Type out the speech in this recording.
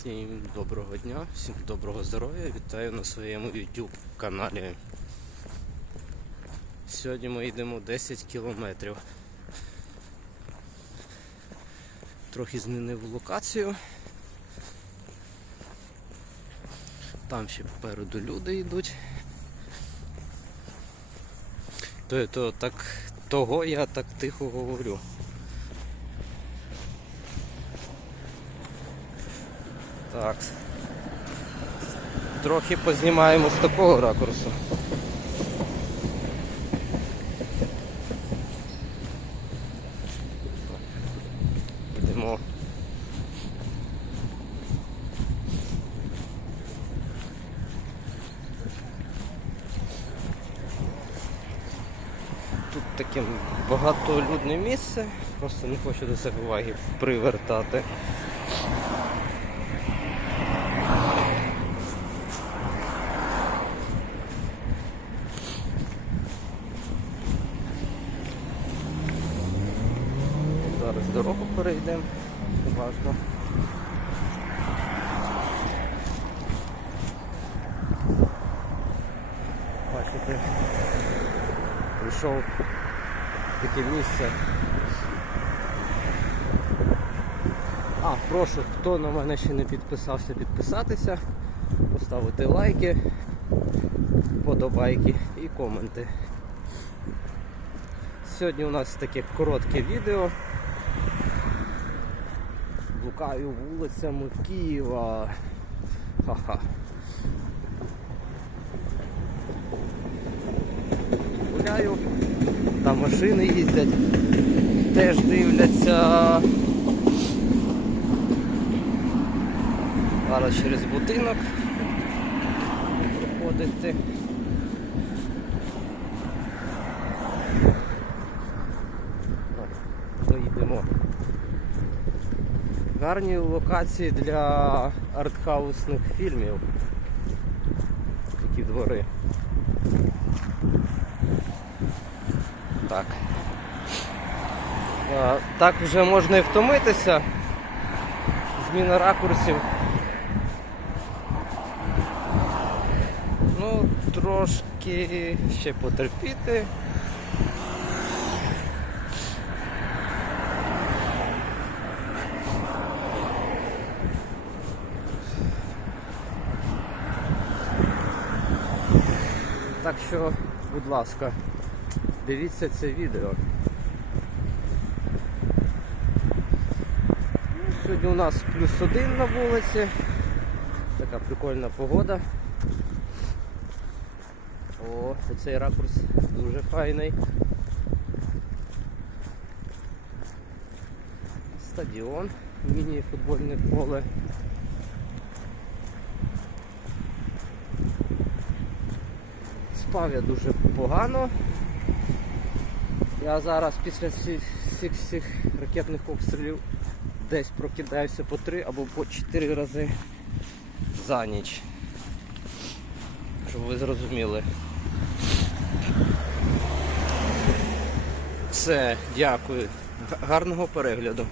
Всім доброго дня, всім доброго здоров'я. Вітаю на своєму YouTube каналі. Сьогодні ми йдемо 10 кілометрів. Трохи змінив локацію. Там ще попереду люди йдуть. То, то, так, того я так тихо говорю. Так. Трохи познімаємо з такого ракурсу. Йдемо. Тут таке багатолюдне місце, просто не хочу до себе уваги привертати. Зараз дорогу перейдемо. Уважно. Бачите, прийшов таке місце. А, прошу, хто на мене ще не підписався, підписатися, поставити лайки, подобайки і коменти. Сьогодні у нас таке коротке відео. Блукаю вулицями Києва. Гуляю, там машини їздять, теж дивляться. Зараз через будинок проходити. Гарні локації для артхаусних фільмів. Такі двори. Так. Так вже можна і втомитися. Зміна ракурсів. Ну, трошки ще потерпіти. Так що, будь ласка, дивіться це відео. Сьогодні у нас плюс один на вулиці. Така прикольна погода. О, цей ракурс дуже файний. Стадіон, міні-футбольне поле. Спав я дуже погано. Я зараз після всіх всіх, ракетних обстрілів десь прокидаюся по три або по чотири рази за ніч. Щоб ви зрозуміли. Все, дякую. Гарного перегляду.